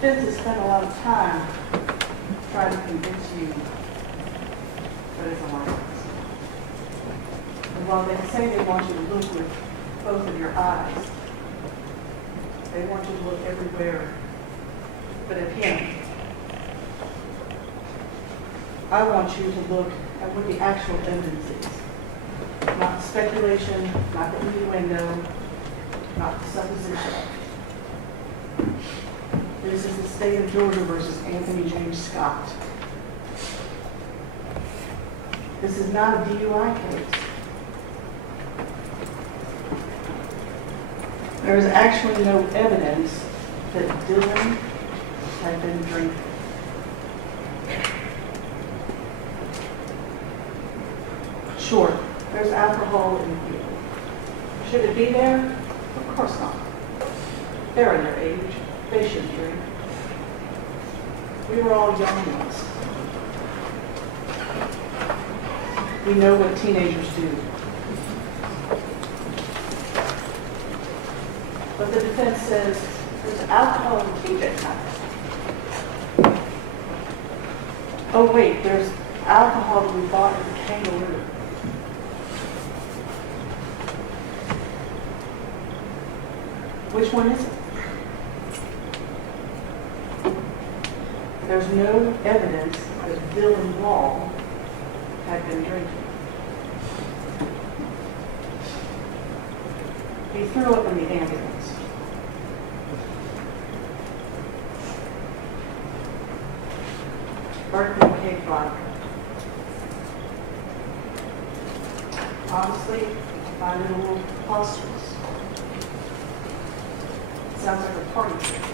defense has spent a lot of time trying to convince you that it's a license. And while they say they want you to look with both of your eyes, they want you to look everywhere but at him. I want you to look at what the actual evidence is. Not the speculation, not the innuendo, not the supposition. This is the state of Georgia versus Anthony James Scott. This is not a DUI case. There is actually no evidence that Dillon had been drinking. Sure, there's alcohol in the vehicle. Should it be there? Of course not. They're in their age. They should drink. We were all young ones. We know what teenagers do. But the defense says there's alcohol in TJ's house. Oh wait, there's alcohol that we bought at the Kangaroo. Which one is it? There's no evidence that Dillon Wall had been drinking. He threw up in the ambulance. Birthday cake vodka. Honestly, I find it a little preposterous. Sounds like a party trick.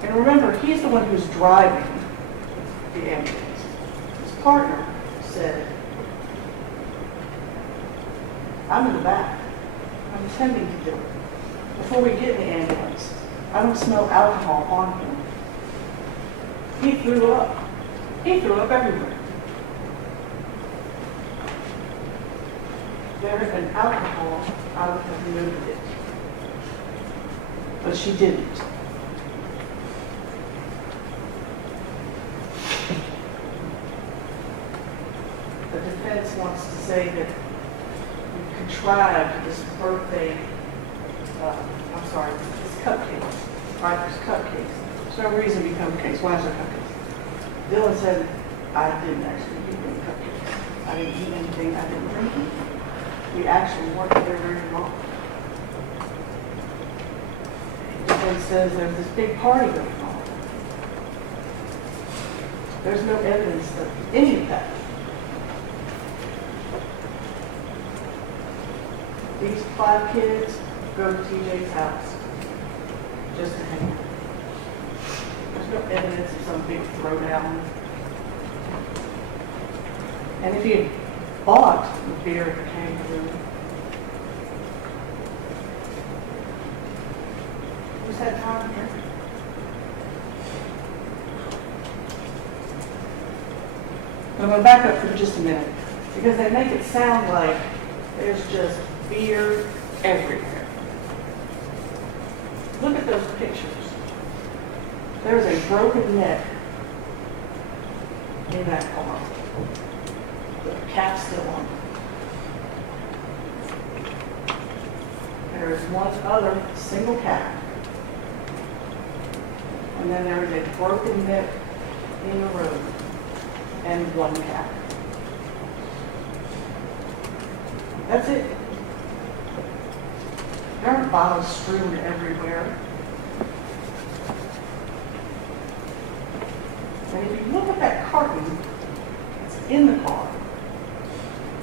And remember, he's the one who's driving the ambulance. His partner said, I'm in the back. I'm attending to Dillon. Before we get in the ambulance, I don't smell alcohol on him. He threw up. He threw up everywhere. There had been alcohol, I would have noted it. But she didn't. The defense wants to say that we contrived this birthday, this cupcake, right? There's cupcakes. There's no reason to become cupcakes. Why is there cupcakes? Dillon said, I didn't actually eat any cupcakes. I didn't eat anything. I didn't drink anything. We actually weren't there very long. The defense says there's this big party going on. There's no evidence of any of that. These 5 kids go to TJ's house just to hang out. There's no evidence of some big throwdown. And if he had bought the beer at the Kangaroo, who's had time to drink it? I'm going to back up for just a minute because they make it sound like there's just beer everywhere. Look at those pictures. There's a broken neck in that car. The cap's still on. There is one other single cap. And then there is a broken neck in the road and one cap. That's it. There aren't bottles strewn everywhere. And if you look at that carton that's in the car,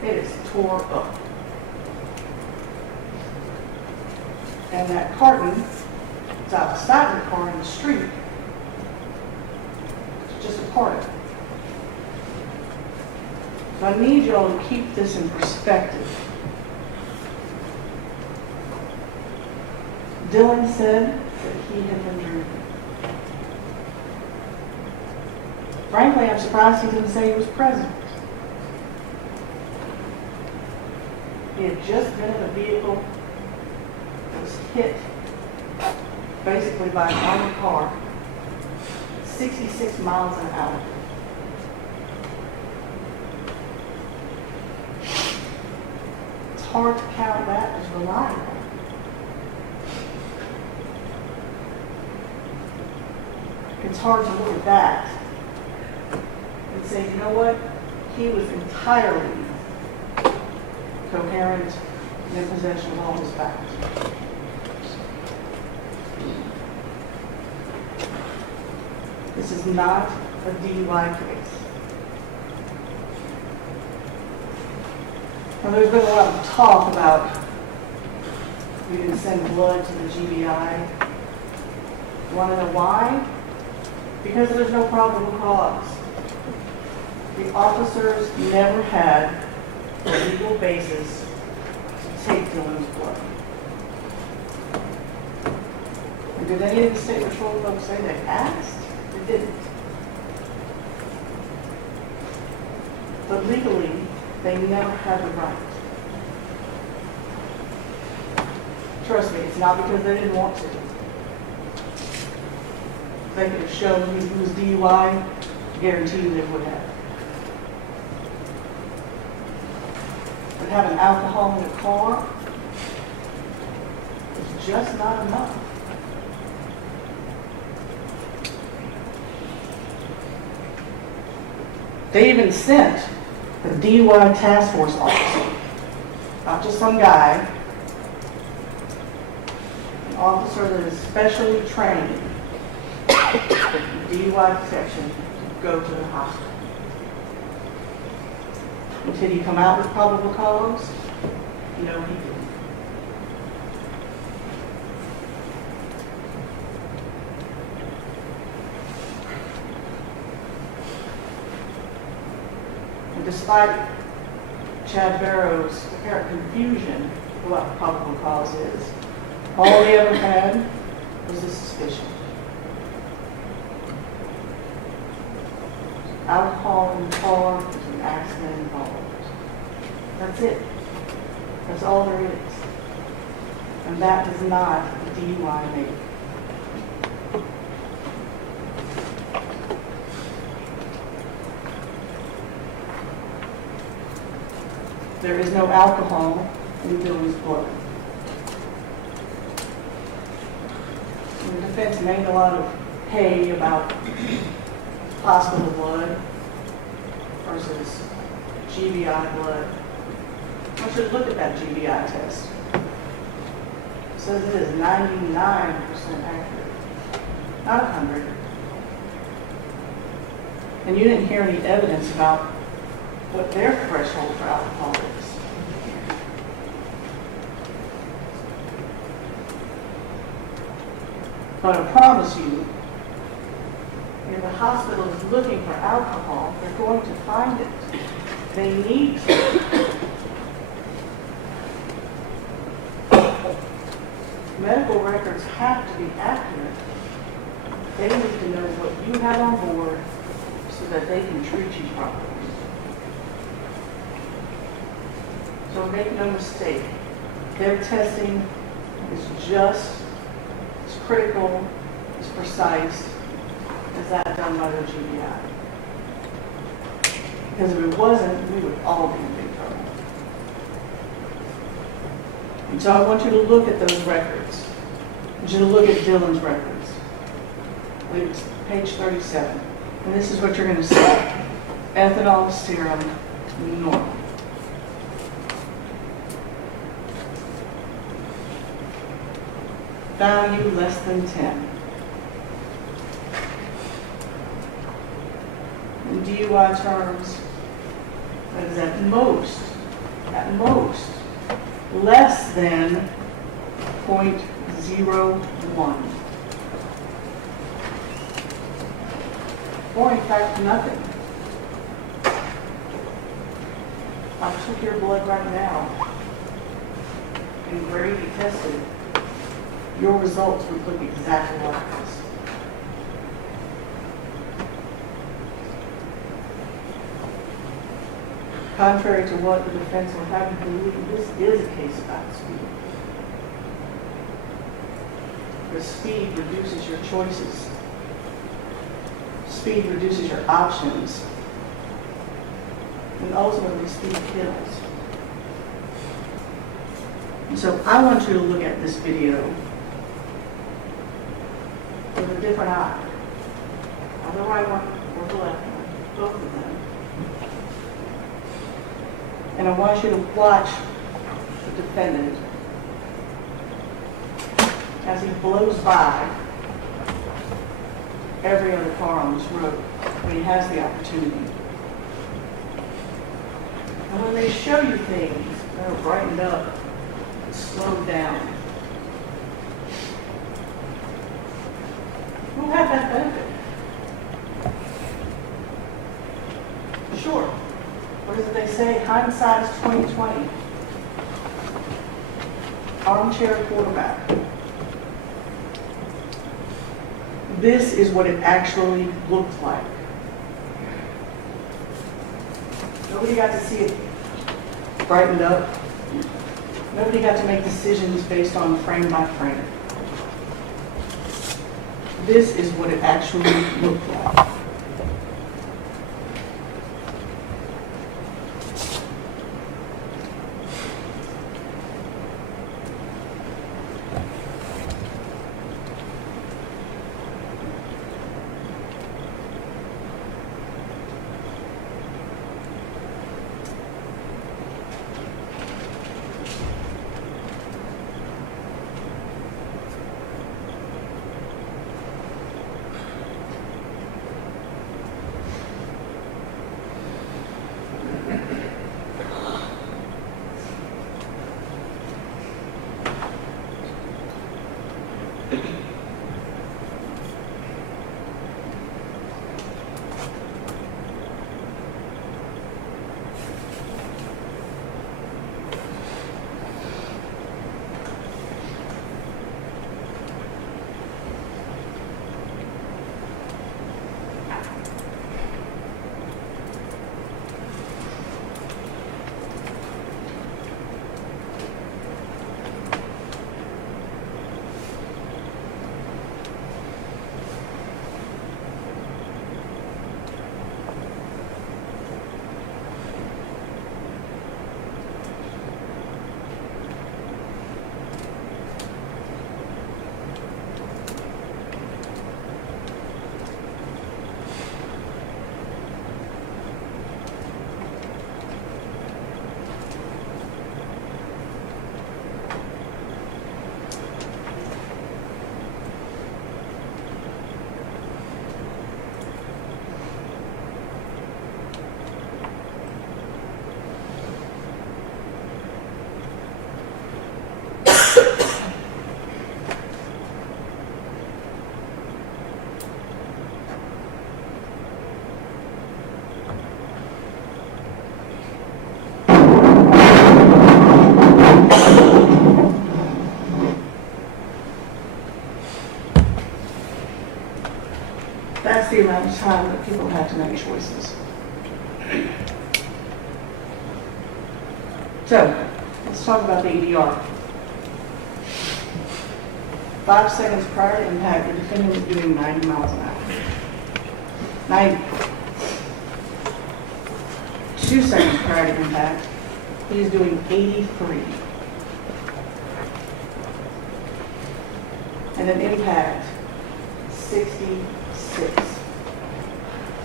it is tore up. And that carton is outside the car in the street. It's just a part of it. So I need y'all to keep this in perspective. Dillon said that he had been drinking. Frankly, I'm surprised he didn't say he was present. He had just been in a vehicle that was hit basically by an armored car, 66 miles an hour. It's hard to count that as reliable. It's hard to look at that and say, you know what? He was entirely coherent and in possession of all his facts. This is not a DUI case. Now, there's been a lot of talk about we didn't send blood to the GBI. You want to know why? Because there's no probable cause. The officers never had a legal basis to take Dillon's blood. And did any of the state patrol folks say they asked? They didn't. But legally, they never had the right. Trust me, it's not because they didn't want to. If they could have shown he was DUI, I guarantee you they would have. But having alcohol in the car is just not enough. They even sent a DUI task force officer, not just some guy, an officer that is specially trained in DUI detection to go to the hospital. And did he come out with probable cause? No, he didn't. And despite Chad Barrow's apparent confusion of what probable cause is, all he ever had was a suspicion. Alcohol in the car, there's an accident involved. That's it. That's all there is. And that is not a DUI make. There is no alcohol in Dillon's blood. And the defense made a lot of hay about hospital blood versus GBI blood. I want you to look at that GBI test. It says it is 99% accurate, not 100. And you didn't hear any evidence about what their threshold for alcohol is. But I promise you, if the hospital is looking for alcohol, they're going to find it. They need to. Medical records have to be accurate. They need to know what you have on board so that they can treat you properly. So make no mistake, their testing is just as critical, as precise, as that done by the GBI. Because if it wasn't, we would all be in big trouble. And so I want you to look at those records. I want you to look at Dillon's records. I believe it's page 37. And this is what you're going to see. Ethanol serum normal. Value less than 10. In DUI terms, that is at most, less than 0.01. Or in fact, nothing. I took your blood right now and Grady tested. Your results would look exactly like this. Contrary to what the defense would have you believe, this is a case about speed. Because speed reduces your choices. Speed reduces your options. And ultimately, speed kills. And so I want you to look at this video with a different eye. Not the right one or the left one, both of them. And I want you to watch the defendant as he blows by every other car on this road when he has the opportunity. And when they show you things that are brightened up, slowed down, who had that benefit? Sure. What is it they say? Hindsight is 20/20. Armchair quarterback. This is what it actually looked like. Nobody got to see it brightened up. Nobody got to make decisions based on frame by frame. This is what it actually looked like. That's the amount of time that people have to make choices. So, let's talk about the EDR. 5 seconds prior to impact, the defendant was doing 90 miles an hour. 90. 2 seconds prior to impact, he is doing 83. And then impact, 66.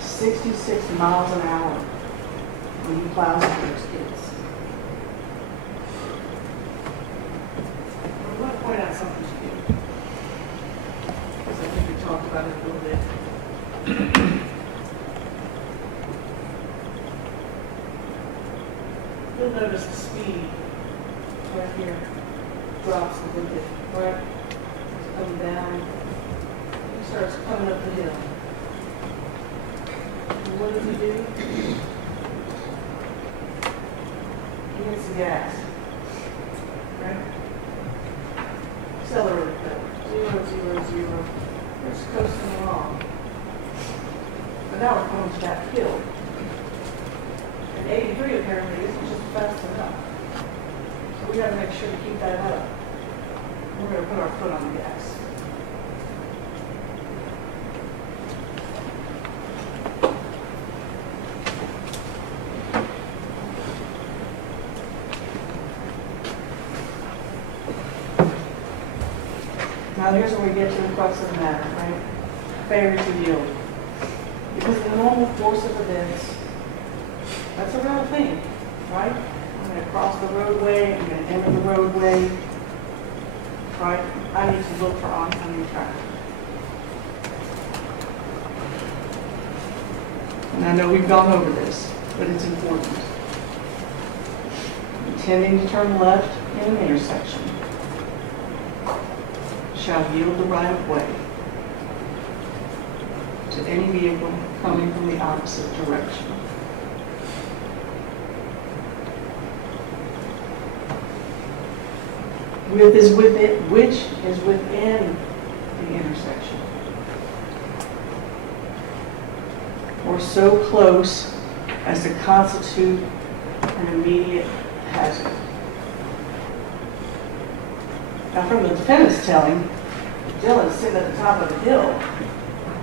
66 miles an hour when he plows through those kids. I want to point out something to you, because I think we talked about it a little bit. You'll notice the speed right here drops a little bit, right? It's coming down. He starts coming up the hill. And what does he do? He hits the gas. Right? Accelerator pedal. 0, 0, 0. We're just coasting along. But now we're going to that hill. And 83 apparently isn't just fast enough. So we got to make sure to keep that up. We're going to put our foot on the gas. Now here's where we get to the crux of the matter, right? Failure to yield. Because in the normal course of events, that's a real thing, right? I'm going to cross the roadway, I'm going to enter the roadway, right? I need to look for oncoming traffic. And I know we've gone over this, but it's important. Intending to turn left in an intersection shall yield the right of way to any vehicle coming from the opposite direction. Which is within the intersection, or so close as to constitute an immediate hazard. Now, from the defendant's telling, Dillon's sitting at the top of the hill,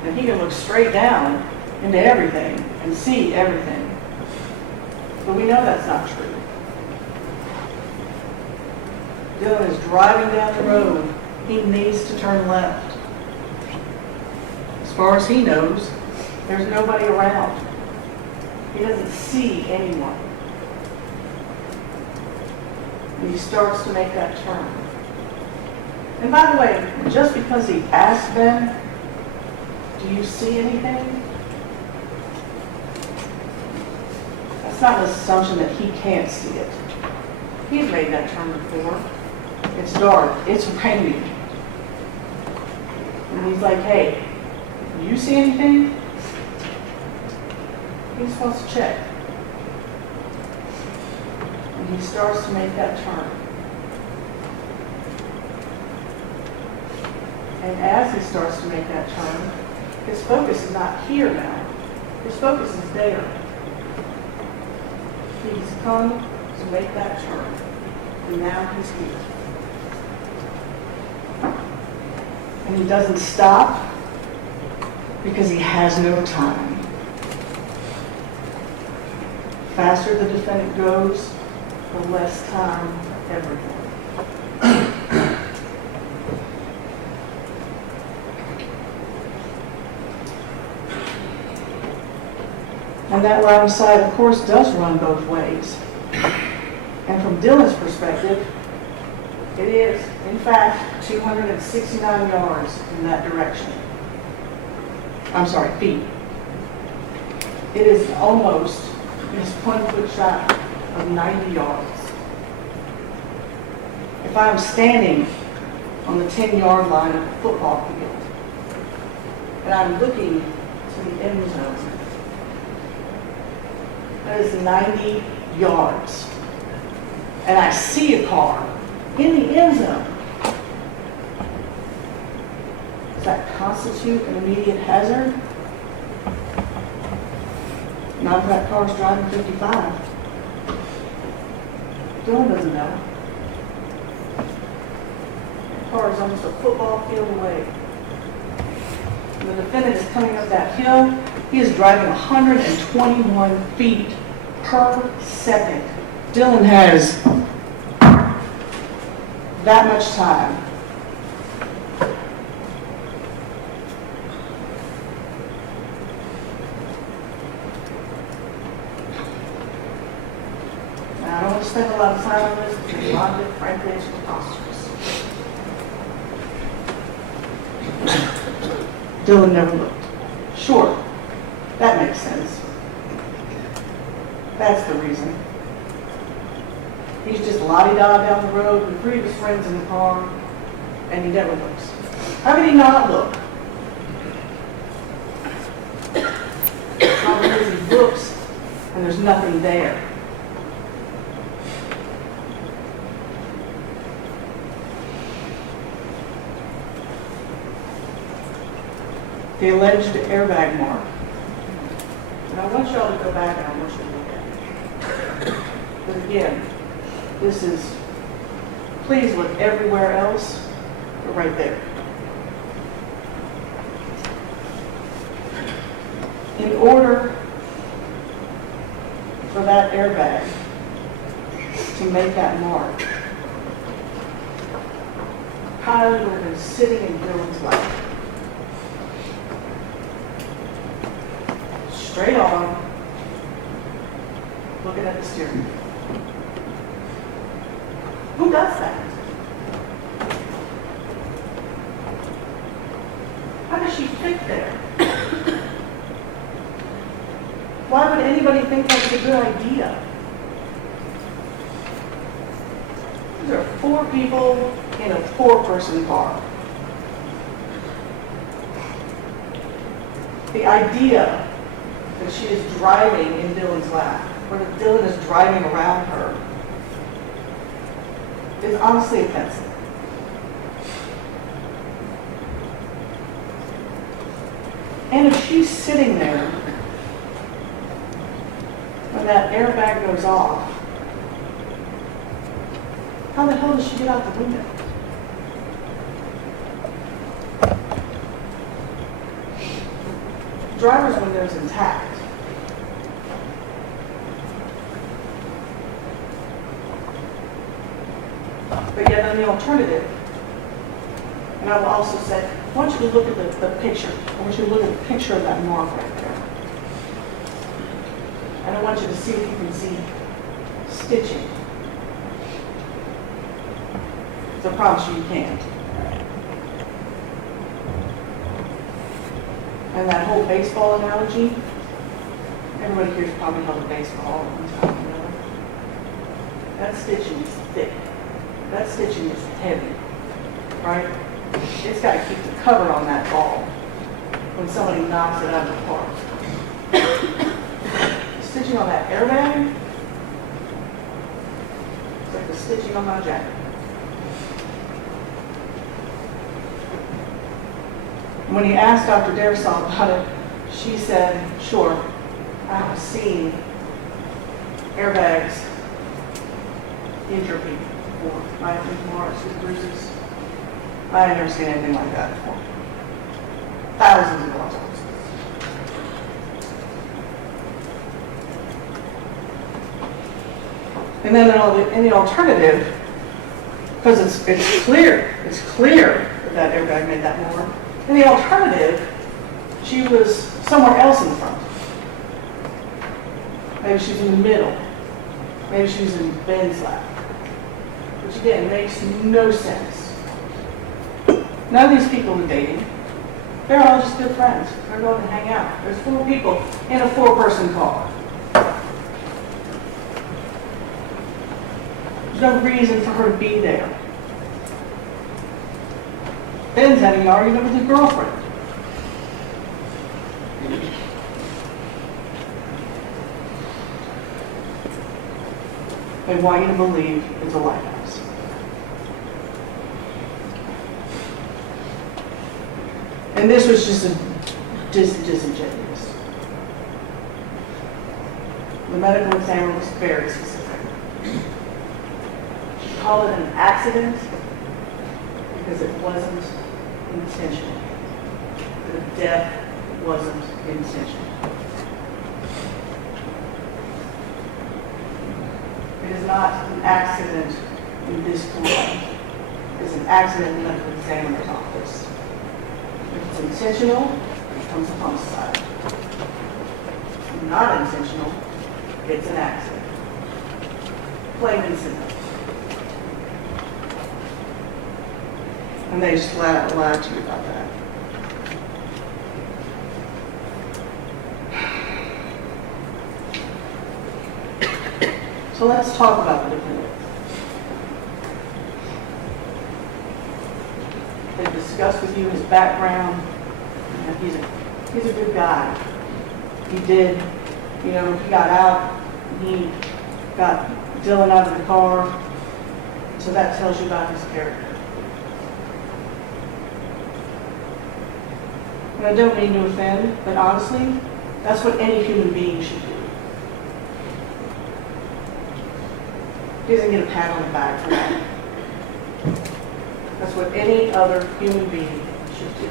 and he can look straight down into everything and see everything. But we know that's not true. Dillon is driving down the road. He needs to turn left. As far as he knows, there's nobody around. He doesn't see anyone. And he starts to make that turn. And by the way, just because he asked them, do you see anything? That's not an assumption that he can't see it. He's made that turn before. It's dark, it's raining. And he's like, hey, you see anything? He's supposed to check. And he starts to make that turn. And as he starts to make that turn, his focus is not here now. His focus is there. He's come to make that turn. And now he's here. And he doesn't stop because he has no time. Faster the defendant goes, the less time everyone. And that line of sight, of course, does run both ways. And from Dillon's perspective, it is, in fact, 269 yards in that direction. I'm sorry, feet. It is almost, it's 1 foot shy of 90 yards. If I'm standing on the 10-yard line of the football field, and I'm looking to the end zone, that is 90 yards. And I see a car in the end zone. Does that constitute an immediate hazard? Not if that car's driving 55. Dillon doesn't know. The car is almost a football field away. When the defendant is coming up that hill, he is driving 121 feet per second. Dillon has that much time. Now, I don't want to spend a lot of time on this because a lot of it, frankly, is preposterous. Dillon never looked. Sure, that makes sense. That's the reason. He's just la-di-da down the road with 3 of his friends in the car, and he never looks. How could he not look? Not because he looks and there's nothing there. The alleged airbag mark. And I want y'all to go back and I want you to look at it. But again, this is, please look everywhere else, but right there. In order for that airbag to make that mark, Kylie would have been sitting in Dillon's lap. Straight on, looking at the steering wheel. Who does that? How does she fit there? Why would anybody think that's a good idea? There are 4 people in a 4-person car. The idea that she is driving in Dillon's lap, or that Dillon is driving around her, is honestly offensive. And if she's sitting there when that airbag goes off, how the hell does she get out the window? The driver's window is intact. But yet on the alternative, and I will also say, I want you to look at the picture. I want you to look at the picture of that mark right there. And I want you to see if you can see stitching. So I promise you can't. And that whole baseball analogy, everybody here's probably held a baseball at one time, you know? That stitching is thick. That stitching is heavy, right? It's got to keep the cover on that ball when somebody knocks it out of the park. Stitching on that airbag, it's like the stitching on my jacket. When he asked Dr. Darisol about it, she said, sure, I have seen airbags injure people before. I have marks with bruises. I had never seen anything like that before. Thousands of dollars. And then in the alternative, because it's clear that that airbag made that more. In the alternative, she was somewhere else in the front. Maybe she's in the middle. Maybe she's in Ben's lap. Which again makes no sense. None of these people are dating. They're all just good friends. They're going to hang out. There's 4 people in a 4-person car. There's no reason for her to be there. Ben's having an argument with his girlfriend. They want you to believe it's a lighthouse. And this was just disingenuous. The medical examiner was very specific. She called it an accident because it wasn't intentional. The death wasn't intentional. It is not an accident in this court. It's an accident in the medical examiner's office. If it's intentional, it becomes a homicide. If not intentional, it's an accident. Plain and simple. And they just flat out lied to you about that. So let's talk about the defendant. They've discussed with you his background. You know, he's a good guy. He did, he got out, he got Dillon out of the car. So that tells you about his character. And I don't mean to offend, but honestly, that's what any human being should do. He doesn't get a pat on the back for that. That's what any other human being should do.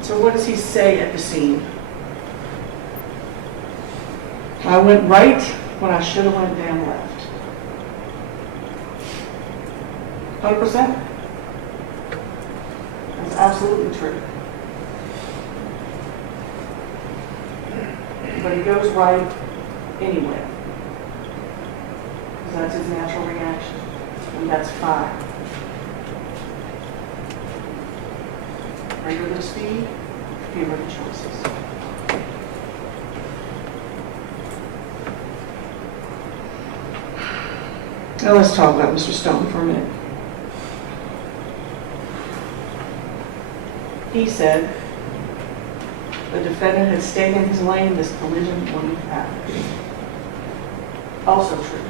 So what does he say at the scene? I went right when I should have went damn left. 100%. That's absolutely true. But he goes right anyway. Because that's his natural reaction. And that's fine. Greater the speed, fewer the choices. Now let's talk about Mr. Stone for a minute. He said the defendant had stayed in his lane, this collision wouldn't have happened. Also true.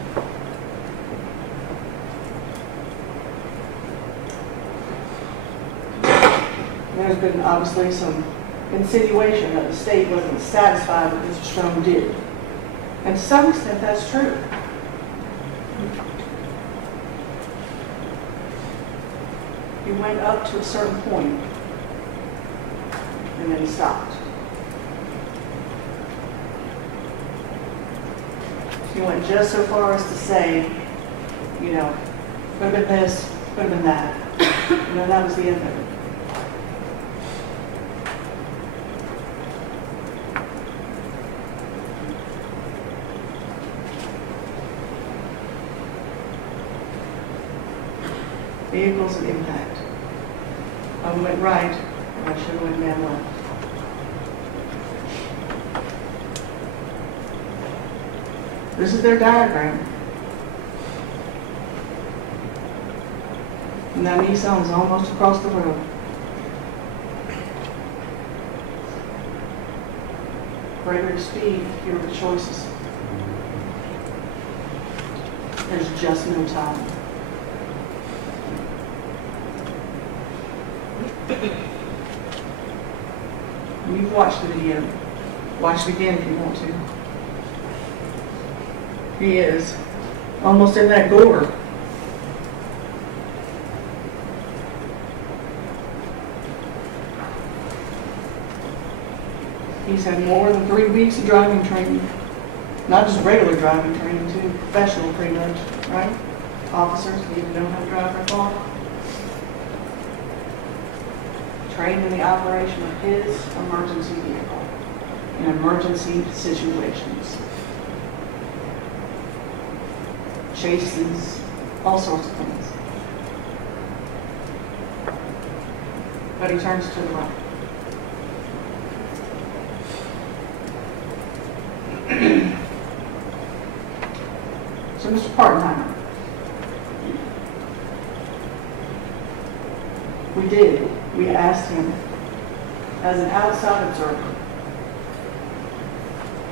There's been obviously some insinuation that the state wasn't satisfied with what Mr. Stone did. And to some extent, that's true. He went up to a certain point, and then he stopped. He went just so far as to say, you know, could have been this, could have been that. And then that was the end of it. Vehicles of impact. I went right, and I should have went down left. This is their diagram. And that Nissan is almost across the road. Greater speed, fewer the choices. There's just no time. You've watched the video. Watch it again if you want to. He is almost in that gore. He's had more than 3 weeks of driving training. Not just regular driving training, too. Professional, pretty much, right? Officers need to know how to drive their car. Trained in the operation of his emergency vehicle in emergency situations. Chases, all sorts of things. But he turns to the right. So Mr. Partenheimer, we asked him as an outside observer,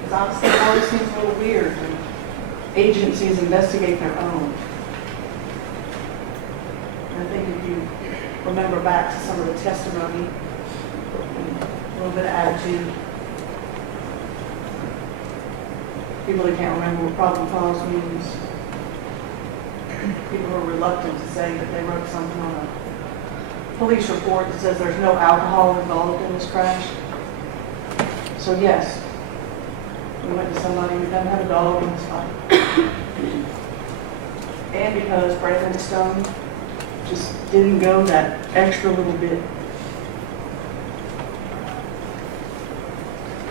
because honestly it always seems a little weird when agencies investigate their own. And I think if you remember back to some of the testimony, and a little bit of attitude, people that can't remember what probable cause means, people are reluctant to say that they wrote something on a police report that says there's no alcohol involved in this crash. So yes, we went to somebody who doesn't have a dog in this fight. And because Brandon Stone just didn't go that extra little bit.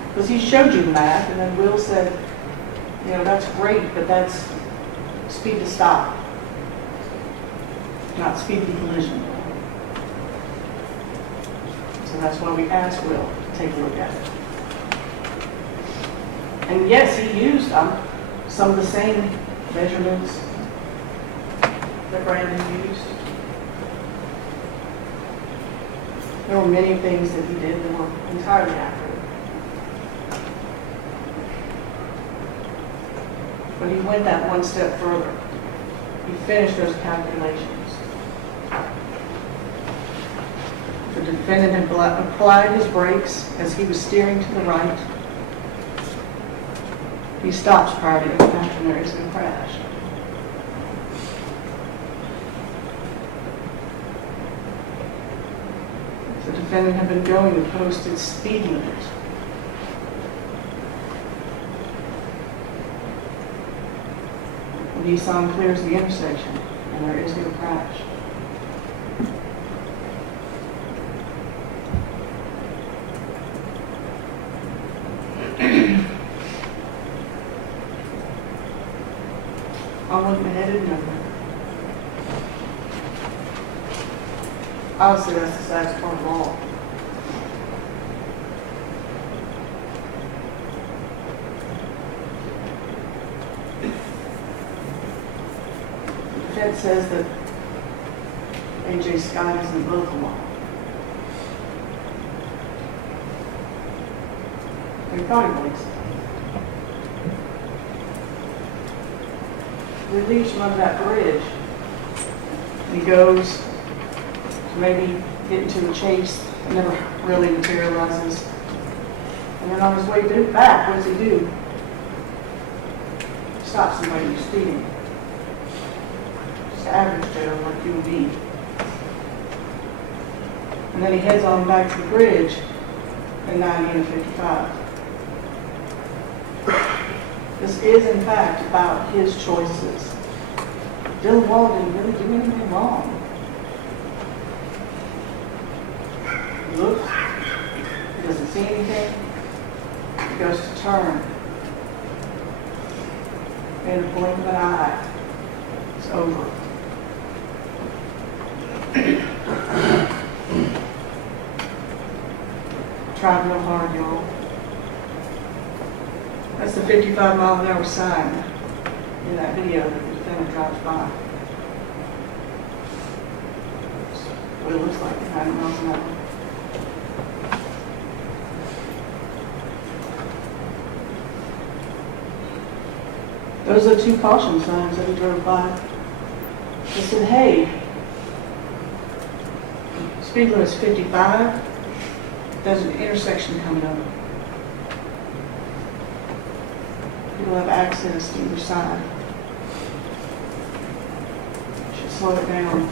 Because he showed you the math, and then Will said, you know, that's great, but that's speed to stop, not speed to collision. So that's why we asked Will to take a look at it. And yes, he used some of the same measurements that Brandon used. There were many things that he did that were entirely accurate. But he went that one step further. He finished those calculations. The defendant had applied his brakes as he was steering to the right. He stops prior to impact and there is no crash. The defendant had been going the posted speed limit. The Nissan clears the intersection and there is no crash. headed nowhere. Obviously, that's the saddest part of all. The defense says that A.J. Scott isn't above the law. He thought he was. He leaves him under that bridge, and he goes to maybe get into a chase that never really materializes. And then on his way back, what does he do? Stop somebody who's speeding. Just average Joe, like you and me. And then he heads on back to the bridge at 90 and 55. This is, in fact, about his choices. Dillon Wall didn't really do anything wrong. He looks, he doesn't see anything, he goes to turn. In the blink of an eye, it's over. Tried real hard, y'all. That's the 55-mile-an-hour sign in that video that the defendant drives by. That's what it looks like, 90 miles an hour. Those are the two caution signs that he drove by. They said, hey, speed limit's 55. There's an intersection coming up. People have access to either side. Should slow it down.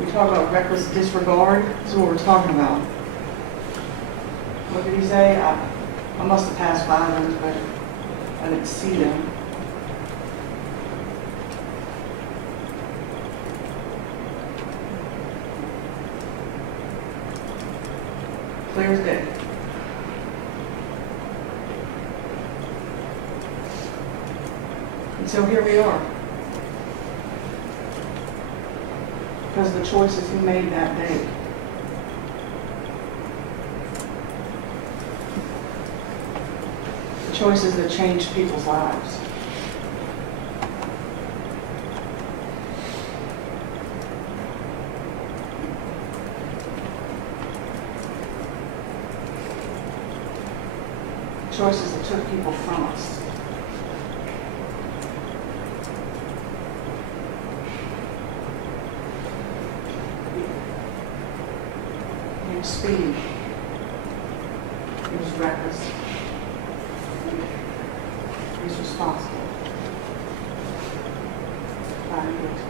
We talk about reckless disregard. This is what we're talking about. What did he say? I must have passed by them, but I didn't see them. Clear as day. And so here we are. Because of the choices he made that day. The choices that changed people's lives. Choices that took people from us. He was speeding. He was reckless. He was responsible. Finding guilty.